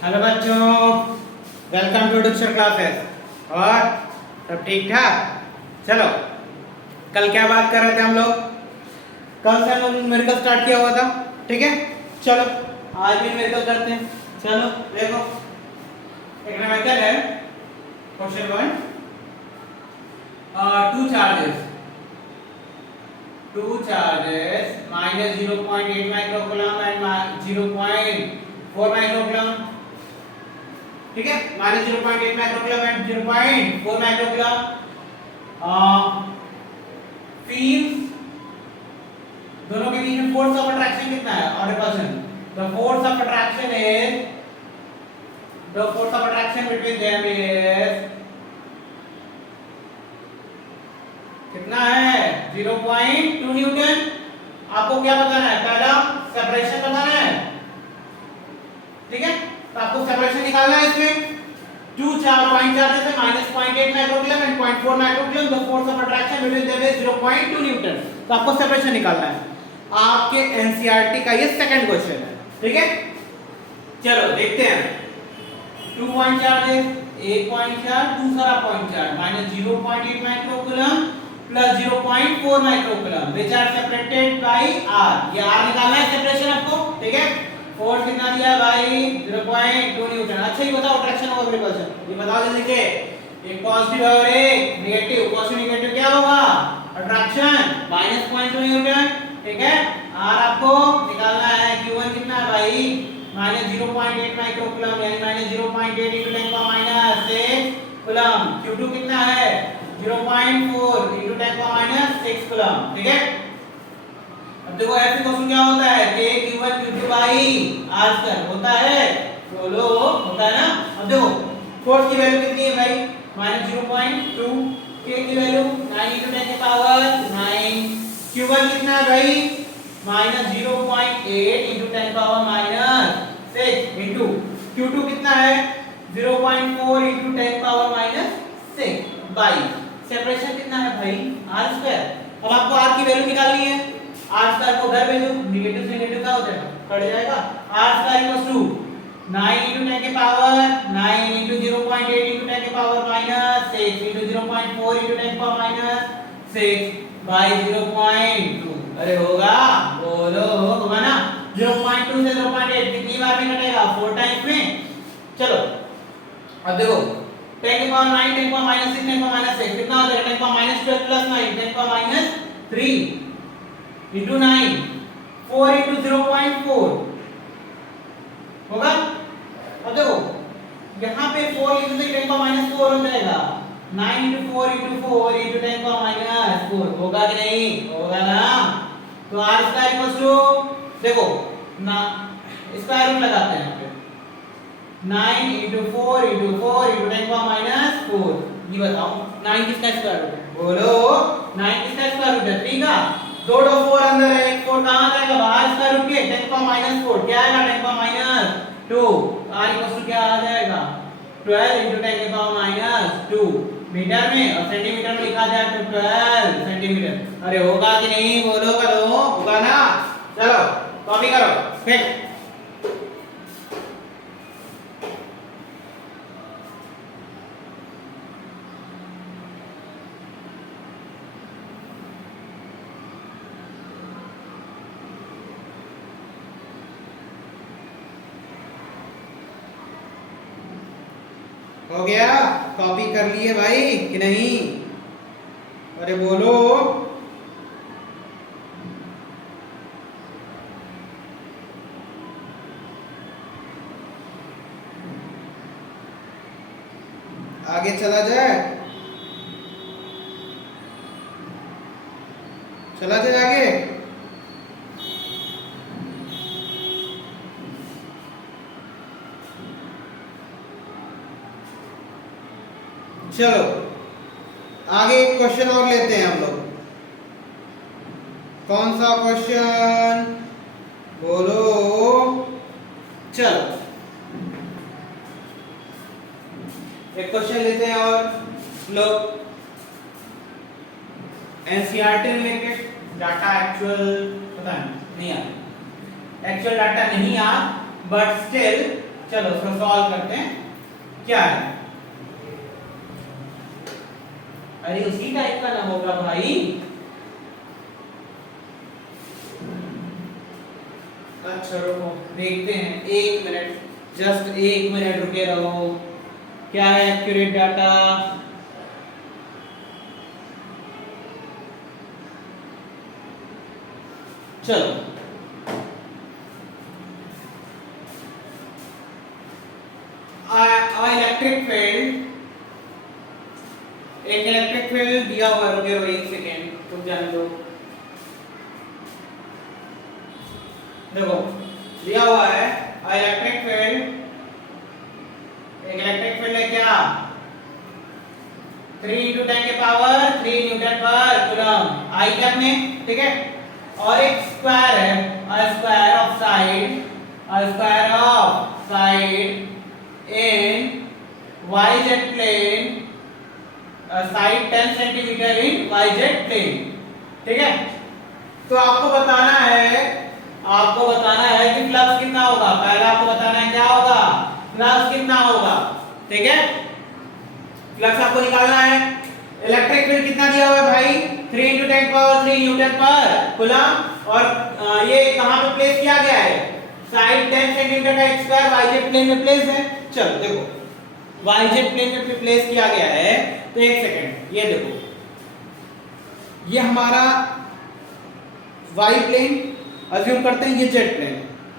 Hello बच्चों, welcome to dictionary classes. और सब ठीक ठाक? चलो, कल क्या बात कर रहे थे हम लोग? कल से हम लोग न्यूमेरिकल स्टार्ट किया हुआ था, ठीक है। चलो आज भी न्यूमेरिकल करते हैं। चलो देखो, एक न्यूमेरिकल है question one. Two charges minus 0.8 microcoulomb and 0.4 microcoulomb, ठीक है। -0.8 माइक्रोकूलम एंड 0.4 माइक्रोकूलम फील्ड, दोनों के बीच में फोर्स ऑफ अट्रैक्शन कितना है? और repulsion, the force of attraction between them is कितना है? 0.2 न्यूटन। आपको क्या बताना है? पहला सेपरेशन बताना है, ठीक है। तो आपको सेपरेशन निकालना है इसमें। टू पॉइंट चार्जेस है, -0.8 microcoulomb and 0.4 microcoulomb, the force of attraction between them is 0.2 Newton. तो आपको सेपरेशन निकालना है। आपके एनसीईआरटी का ये सेकंड क्वेश्चन है, ठीक है। चलो देखते हैं। 2 पॉइंट चार्जेस, एक पॉइंट चार्ज, दूसरा point charge, -0.8 microcoulomb plus 0.4 microcoulomb which are separated by r। ये r निकालना है सेपरेशन आपको, ठीक है। फोर्स कितना दिया है भाई? 0.2 न्यूटन। अच्छा ये बताओ अट्रैक्शन और रिपल्शन, ये बताओ जल्दी से। एक पॉजिटिव और एक नेगेटिव, पॉजिटिव नेगेटिव क्या होगा? अट्रैक्शन -0.2 न्यूटन, ठीक है। r आपको निकालना है। q1 कितना है भाई? -0.8 माइक्रोकूलम यानी -0.8 × 10⁻⁶ कूलम। q2 कितना है? 0.4 × 10⁻⁶ कूलम, ठीक है। अब देखो ऐसे क्वेश्चन क्या होता है कि q1 q2 बाई r² होता है, बोलो होता है ना। अब देखो फोर्स की वैल्यू कितनी है भाई? -0.2, k की वैल्यू 9 × 10⁻⁹। q1 कितना है भाई? -0.8 × 10⁻⁶ इनटू q2 कितना है? 0.4 × 10⁻⁶ बाई सेपरेशन कितना है भाई? r²। अब आपको r की वैल्यू निकालनी है। r² को उधर भेजो, नेगेटिव से नेगेटिव क्या हो जाएगा? कट जाएगा। r² 9 × 10⁻⁹ 9 × 0.8 × 10⁻⁶ × 0.4 × 10⁻⁶ by 0.2। अरे होगा? बोलो होगा ना। 0.2 से 0.8 कितनी बार में कटेगा? 4 टाइम्स में। चलो अब देखो 10⁻9 10⁻6 10⁻6 कितना हो जाएगा? 10⁻12 प्लस 9 10⁻3 into 9 4 into 0.4 होगा। अब देखो यहाँ पे 4 into 10⁻4 हो जाएगा। 9 into 4 into 4 into 10⁻4 होगा कि नहीं? होगा ना। तो r² देखो ना, स्क्वायर रूट लगाते हैं यहाँ पे। 9 into 4 into 4 into 10⁻4, ये बताओ 9 किसका स्क्वायर रूट है? बोलो 9 किसका स्क्वायर रूट है? 3 का। दो 4 अंदर है, एक 4 कहां जाएगा? बाहर स्क्वायर रूट के 10⁻4 क्या आएगा? 10⁻2। r इक्वल टू क्या आ जाएगा? 12 into 10⁻2 मीटर में, और सेंटीमीटर में लिखा जाए तो 12 सेंटीमीटर। अरे होगा कि नहीं? बोलो करो, होगा ना। चलो कॉपी करो फिर। हो गया? कॉपी कर लिए भाई कि नहीं? अरे बोलो। आगे चला जाए, चला जाए आगे। चलो आगे एक क्वेश्चन और लेते हैं हम लोग। कौन सा क्वेश्चन? बोलो। चलो एक क्वेश्चन लेते हैं और लोग एनसीईआरटी रिलेटेड डाटा एक्चुअल पता नहीं आ, एक्चुअल डाटा नहीं आ, बट स्टिल चलो इसको सॉल्व करते हैं। क्या है, अरे उसी टाइप का ना होगा भाई। अच्छा रुको देखते हैं, 1 मिनट, जस्ट 1 मिनट रुके रहो। क्या है एक्यूरेट डाटा, चलो इलेक्ट्रिक फील्ड, एक इलेक्ट्रिक फील्ड दिया हुआ, रुके रहो 1 सेकेंड रुक जाने दो। देखो दिया हुआ है इलेक्ट्रिक फील्ड, एक इलेक्ट्रिक फील्ड है क्या, 3 × 10 के पावर 3 न्यूटन पर कूलम आई कैप में, ठीक है। और एक स्क्वायर है, square of side, square of side in yz plane, side 10 centimetre in yz plane, ठीक है। तो आपको बताना है कि फ्लक्स कितना होगा, पहला आपको बताना है क्या होगा, फ्लक्स कितना होगा, ठीक है। फ्लक्स आपको निकालना है। इलेक्ट्रिक फील्ड कितना दिया हुआ है भाई, 3 × 10⁻³ न्यूटन पर कूलम, और ये कहां पे प्लेस किया गया है, साइड 10 सेंटीमीटर का एक स्क्वायर yz प्लेन में प्लेस है। चलो देखो yz प्लेन में प्लेस किया गया है, तो 1 सेकंड, ये देखो ये हमारा y प्लेन, अज्यूम करते हैं ये z प्लेन।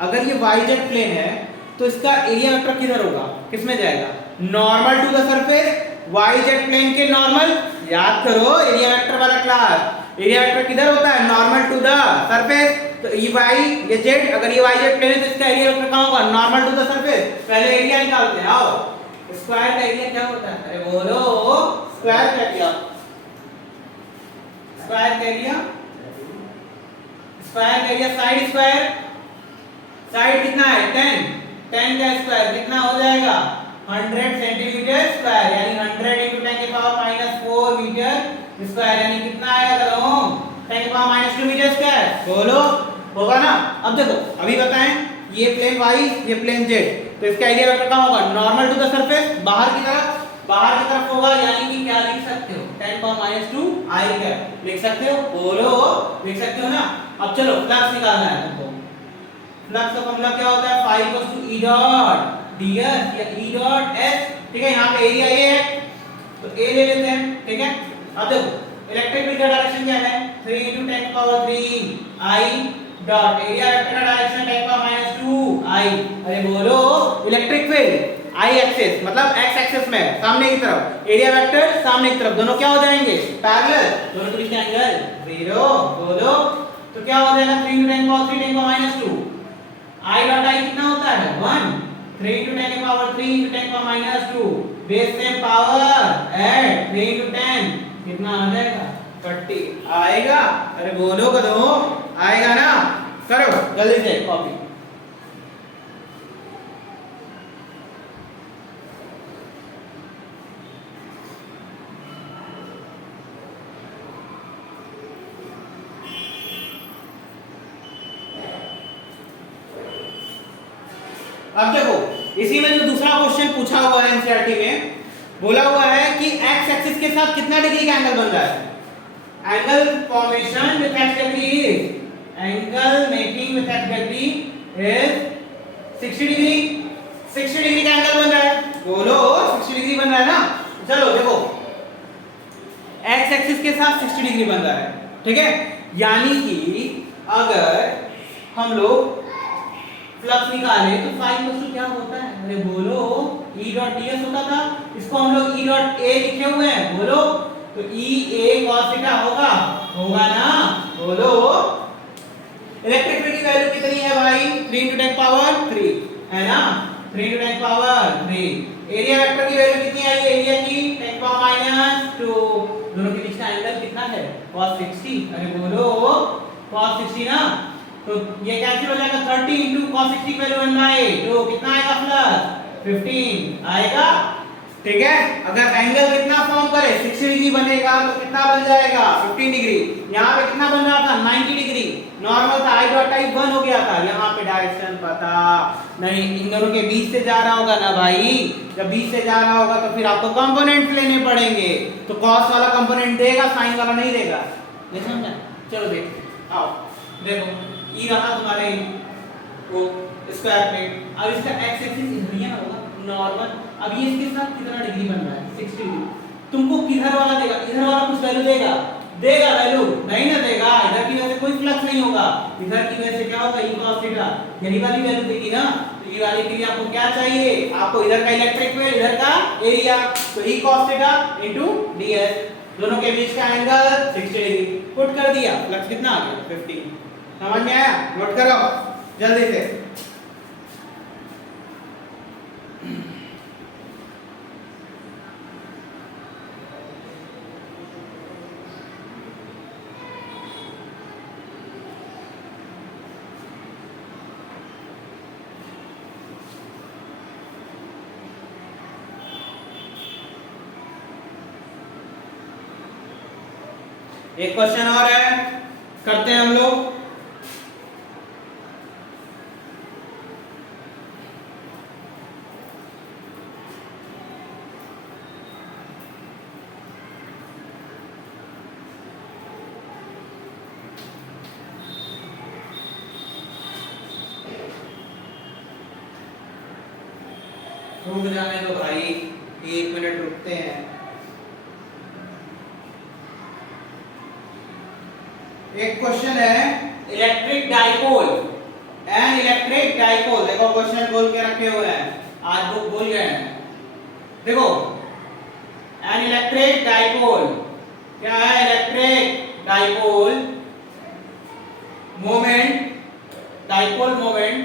अगर ये yz प्लेन है तो इसका एरिया वेक्टर किधर होगा, किसमें जाएगा, normal to the surface, yz plane के नॉर्मल, याद करो एरिया वेक्टर वाला क्लास, एरिया वेक्टर किधर होता है, नॉर्मल टू द सरफेस। तो ये y ये z, अगर ये yz प्लेन है तो इसका एरिया वेक्टर कहां होगा, नॉर्मल टू द सरफेस। पहले एरिया निकालते हैं, आओ। स्क्वायर का एरिया क्या होता है, अरे बोलो स्क्वायर का एरिया, स्क्वायर का एरिया, स्क्वायर का एरिया साइड स्क्वायर, साइड कितना है 10 का स्क्वायर कितना हो जाएगा 100 सेंटीमीटर स्क्वायर, यानी 100 × 10⁻⁻4 मीटर स्क्वायर, यानी कितना आएगा करो 10⁻⁻2 मीटर स्क्वायर, बोलो होगा ना। अब देखो अभी बताएं, ये प्लेन y, ये प्लेन z, तो इसका एरिया वेक्टर कहां होगा, नॉर्मल टू द सरफेस, बाहर की तरफ होगा, यानी कि क्या लिख सकते हो 10⁻⁻2 i कैप लिख सकते हो, बोलो लिख सकते हो ना। अब चलो फ्लक्स निकालना है तुमको। फ्लक्स का फॉर्मूला क्या होता है, phi = E डॉट ds या E डॉट s, ठीक है। यहाँ पे एरिया a है तो a ले लेते हैं, ठीक है। अब देखो इलेक्ट्रिक फील्ड का डायरेक्शन क्या है, 3 × 10⁻³ i डॉट एरिया वेक्टर का डायरेक्शन 10⁻⁻2 i। अरे बोलो इलेक्ट्रिक फील्ड i एक्सिस मतलब x एक्सिस में सामने की तरफ, एरिया वेक्टर सामने की तरफ, दोनों क्या हो जाएंगे पैरेलल, दोनों के बीच का एंगल 0, बोलो तो क्या हो जाएगा 3 × 10⁻³ 10⁻2 i डॉट i कितना होता है 1, 3 × 10⁻³ × 10⁻2 बेस सेम पावर ऐड 3 × 10 कितना आ जाएगा 30 आएगा। अरे बोलो करो आएगा ना, करो जल्दी से कॉपी। अब देखो इसी में जो दूसरा क्वेश्चन पूछा हुआ है एनसीईआरटी में, बोला हुआ है कि x एक्सिस के साथ कितना डिग्री का एंगल बन रहा है, angle formation with x degree is, angle making with x degree is 60 degree, 60 degree का एंगल बन रहा है, बोलो 60 डिग्री बन रहा है ना। चलो देखो x एक्सिस के साथ 60 डिग्री बन रहा है, ठीक है। यानी कि अगर हम लोग फ्लक्स निकाले तो phi = क्या होता है, अरे बोलो E डॉट ds होता था, इसको हम लोग E डॉट a लिखे हुए हैं, बोलो तो E a cos थीटा होगा ना, बोलो। इलेक्ट्रिक फील्ड की वैल्यू कितनी है भाई 3 × 10⁻³ है ना, 3 × 10⁻³ एरिया वेक्टर की वैल्यू कितनी आई, एरिया की 10⁻⁻2, दोनों के बीच का एंगल कितना है cos 60, अरे बोलो cos 60 ना, तो ये कैंसिल हो जाएगा 30 × cos 60 वैल्यू 1/2 कितना आएगा प्लस 15 आएगा। ठीक है। अगर एंगल कितना फॉर्म करे 60 डिग्री बनेगा तो कितना बन जाएगा 15 डिग्री। यहाँ पे कितना बन रहा था 90 डिग्री, नॉर्मल था, i डॉट टाइप 1 हो गया था। यहाँ पे डायरेक्शन पता नहीं, इन दोनों के बीच से जा रहा होगा ना भाई। जब बीच से जा रहा होगा तो फिर आपको कंपोनेंट लेने पड़ेंगे, तो कॉस वाला कंपोनेंट देगा, साइन वाला नहीं देगा। ये समझा? चलो देखो, आओ देखो, ई रहा तुम्हारे वो स्क्वायर प्लेट। अब इसका एक्स एक्सिस इधर होगा नॉर्मल। अब ये इसके साथ कितना डिग्री बन रहा है 60 डिग्री। तुमको किधर वाला देगा, इधर वाला कुछ वैल्यू देगा, देगा वैल्यू नहीं ना देगा। इधर की वजह से कोई फ्लक्स नहीं होगा, इधर की वजह से क्या होगा e cos थीटा, यही वाली वैल्यू देगी ना। तो ये वाली के लिए आपको क्या चाहिए, आपको इधर का इलेक्ट्रिक फील्ड, इधर का एरिया, तो e cos थीटा ds, दोनों के बीच का एंगल 60 डिग्री। पुट कर दिया, फ्लक्स कितना आ गया 15। समझ में आया? नोट करो जल्दी से। एक क्वेश्चन और है, करते हैं हम लोग। रुक जाने दो भाई, 1 मिनट रुकते हैं। एक क्वेश्चन है electric dipole and electric dipole. देखो क्वेश्चन बोल के रखे हुए हैं, आज बुक बोल गए हैं। देखो एन इलेक्ट्रिक डाइपोल क्या है, electric dipole moment, dipole moment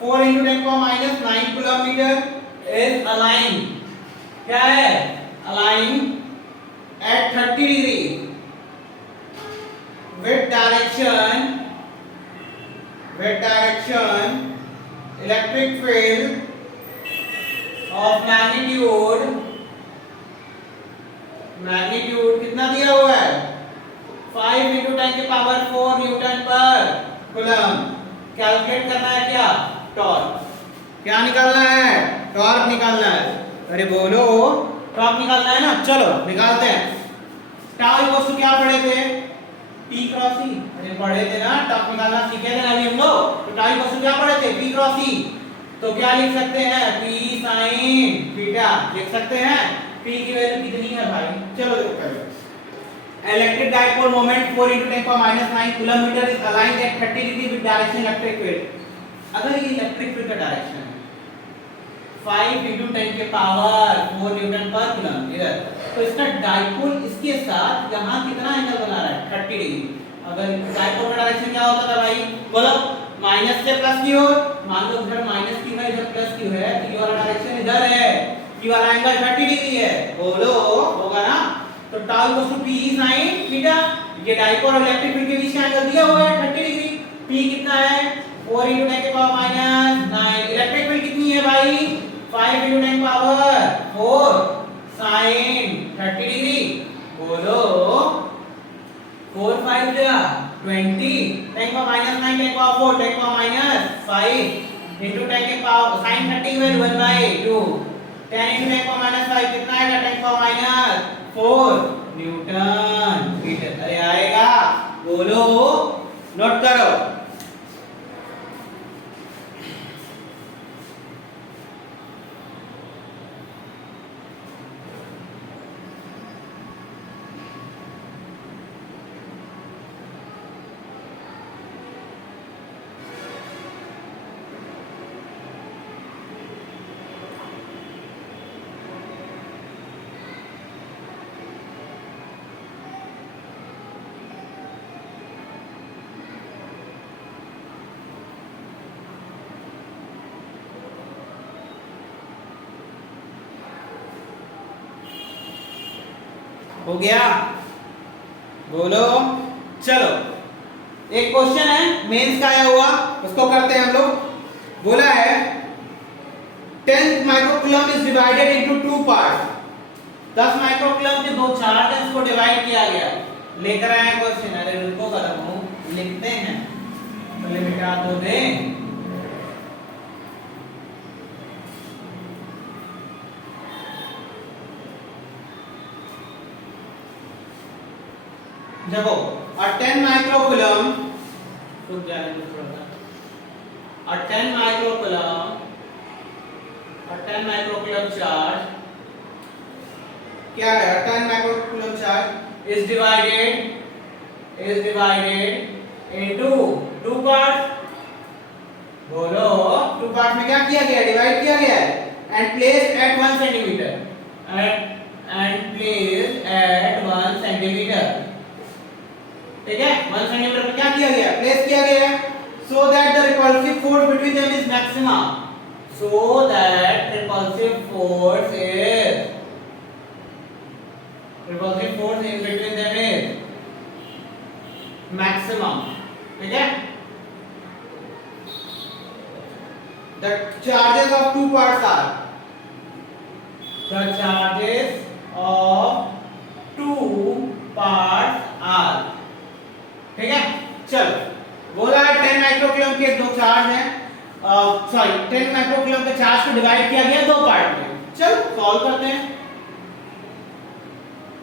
4 × 10⁻⁹ kilometre is align, क्या है align at 30 degree with direction electric field of magnitude कितना दिया हुआ है 5 × 10⁴ न्यूटन पर कूलम। कैलकुलेट करना है क्या, टॉर्क। क्या निकालना है, टॉर्क निकालना है। अरे बोलो, टॉर्क निकालना है ना, चलो निकालते हैं। टाउ इक्वल टू क्या पढ़े थे, P क्रॉस E। अरे पढ़े थे ना, टॉर्क निकालना सीखे थे ना अभी हम लोग। तो टाउ इक्वल टू क्या पढ़े थे, P क्रॉस E। तो क्या लिख सकते हैं, P sin थीटा लिख सकते हैं। P की वैल्यू कितनी है भाई, चलो देखो पहले। Electric dipole moment 4 × 10⁻⁹ kilometre is aligned at 30 degree with direction electric field. अगर ये इलेक्ट्रिक फील्ड का डायरेक्शन है 5 × 10⁴ न्यूटन पर कूलम इधर, तो इसका डाइपोल इसके साथ यहाँ कितना एंगल बना रहा है 30 डिग्री। अगर डाइपोल का डायरेक्शन क्या होता था भाई, बोलो माइनस से प्लस की ओर। मान लो इधर माइनस की है, इधर प्लस की है, तो ये वाला डायरेक्शन इधर है, ये वाला एंगल 30 डिग्री है, बोलो होगा ना। तो tau equal to P sin theta, ये डाइपोल और इलेक्ट्रिक फील्ड के बीच का एंगल दिया हुआ है 30 डिग्री। P कितना है 4 × 10⁻⁹। इलेक्ट्रिक फील्ड कितनी है भाई 5 × 10⁴ sin 30 डिग्री। बोलो 4 5 जा 20, 10⁻⁹ 10⁻⁴ 10⁻⁵ into 10 के पावर sin 30 की वैल्यू 1/2, 10 × 10⁻⁵ कितना आएगा 10⁻⁴ न्यूटन मीटर। अरे आएगा, बोलो नोट करो। हो गया, बोलो चलो। एक क्वेश्चन है मेंस का आया हुआ, उसको करते हैं हम लोग। बोला है 10 microcoulomb is divided into two parts. 10 microcoulomb के दो चार्ज हैं, इसको डिवाइड किया गया। लेकर आए क्वेश्चन, अरे रुको कदम हो, लिखते हैं पहले मिटा दो दे। देखो a 10 माइक्रोकूलम, रुक जाने दो थोड़ा सा। a 10 माइक्रोकूलम चार्ज क्या है? 10 microcoulomb charge is divided into two parts. बोलो, टू पार्ट में क्या किया गया? डिवाइड किया गया है। And place at 1 centimetre, and place at 1 centimetre. ठीक है, 1 सेंटीमीटर पे क्या किया गया? प्लेस किया गया है। So that the repulsive force between them is maximum. So that repulsive force in between them is maximum. ठीक है, the charges of two parts are ठीक है। चलो, बोला है 10 माइक्रोकूलम के दो चार्ज हैं, सॉरी 10 माइक्रोकूलम के चार्ज को डिवाइड किया गया दो पार्ट में। चलो सॉल्व करते हैं।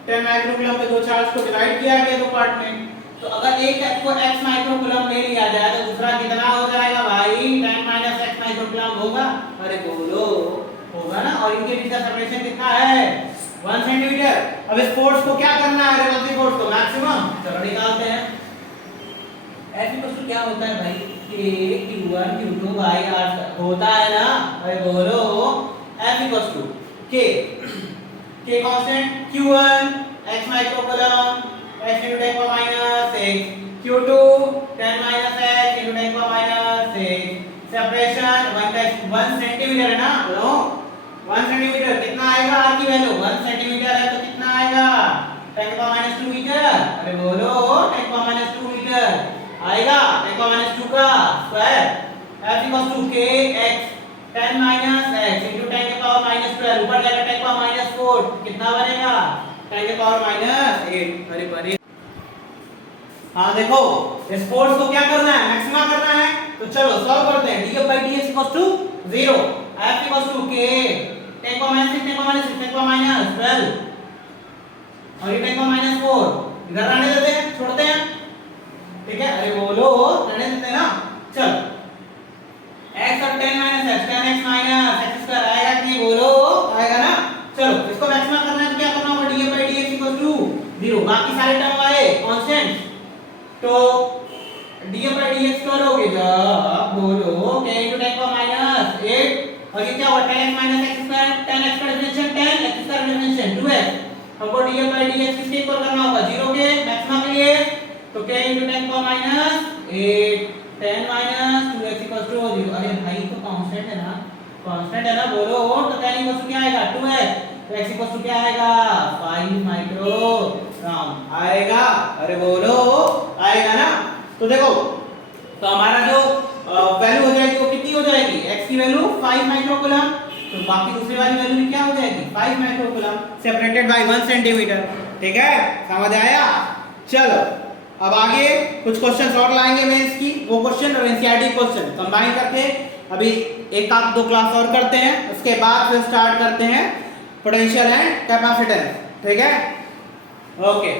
10 माइक्रोकूलम के दो चार्ज को डिवाइड किया गया दो पार्ट में, तो अगर एक को x माइक्रोकूलम ले लिया जाए तो दूसरा कितना हो जाएगा भाई? 10 - x माइक्रोकूलम होगा। अरे बोलो, होगा ना। और इनके बीच का सेपरेशन कितना है? 1 सेंटीमीटर। अब इस फोर्स को क्या करना है? रिपल्सिव फोर्स को मैक्सिमम। चलो निकालते हैं। F इक्वल क्या होता है भाई? K Q1 Q2 by R होता है ना। अरे बोलो, F equal to K constant, Q1 x microcoulomb x into 10 power minus 6, Q2 10 minus x into 10 power minus 6। Separation 1 centimetre है ना। लो 1 सेंटीमीटर कितना आएगा? R की वैल्यू 1 सेंटीमीटर है तो कितना आएगा? 10 power minus 2 मीटर। अरे बोलो, 10 power minus 2 मीटर आएगा। 10 power minus 2 का square. F equals to kx 10 minus x into 10 के पावर minus 12, ऊपर जाएगा 10 पावर minus 4, कितना बनेगा? 10 के पावर minus 8। अरे बड़े, हाँ देखो, इस फोर्स को क्या करना है? मैक्सिमा करना है। तो चलो सॉल्व करते हैं। df by dx equals to 0, f equals to k 10 power minus 6, 10 power minus 6, 10 power minus 12 और ये 10 पावर minus 4 इधर आने देते हैं, छोड़ते हैं। ठीक है, अरे बोलो, रहने देते हैं ना। चलो x और 10 minus x 10x minus x square आएगा कि नहीं? बोलो, आएगा ना। चलो इसको मैक्सिमा करना है तो क्या करना होगा? df by dx equals to 0, बाकी सारे टर्म आए कांस्टेंट। तो df by dx करोगे जब, बोलो k into 10 power minus 8 और ये क्या हुआ? 10x minus x square, 10x का definition 10, x square definition 2x। हमको df by dx किसके इक्वल करना होगा? 0 के मैक्सिमा के लिए। तो k into 10 power minus 8, 10 minus 2x equals to 0। अरे भाई तो कांस्टेंट है ना, कांस्टेंट है ना। बोलो, तो 10 equals to क्या आएगा? 2x। तो x equals to क्या आएगा? 5 माइक्रोग्राम आएगा। अरे बोलो, आएगा ना। तो देखो, तो हमारा जो वैल्यू हो जाएगी वो कितनी हो जाएगी? x की वैल्यू 5 माइक्रोकूलम, तो बाकी दूसरी वाली वैल्यू भी क्या हो जाएगी? 5 माइक्रोकूलम सेपरेटेड बाय 1 सेंटीमीटर। ठीक है, समझ आया? चलो अब आगे कुछ क्वेश्चंस और लाएंगे मेंस की, वो क्वेश्चन और एनसीईआरटी क्वेश्चन कंबाइन करके अभी एक आध दो क्लास और करते हैं, उसके बाद फिर स्टार्ट करते हैं पोटेंशियल एंड कैपेसिटेंस। ठीक है, ओके।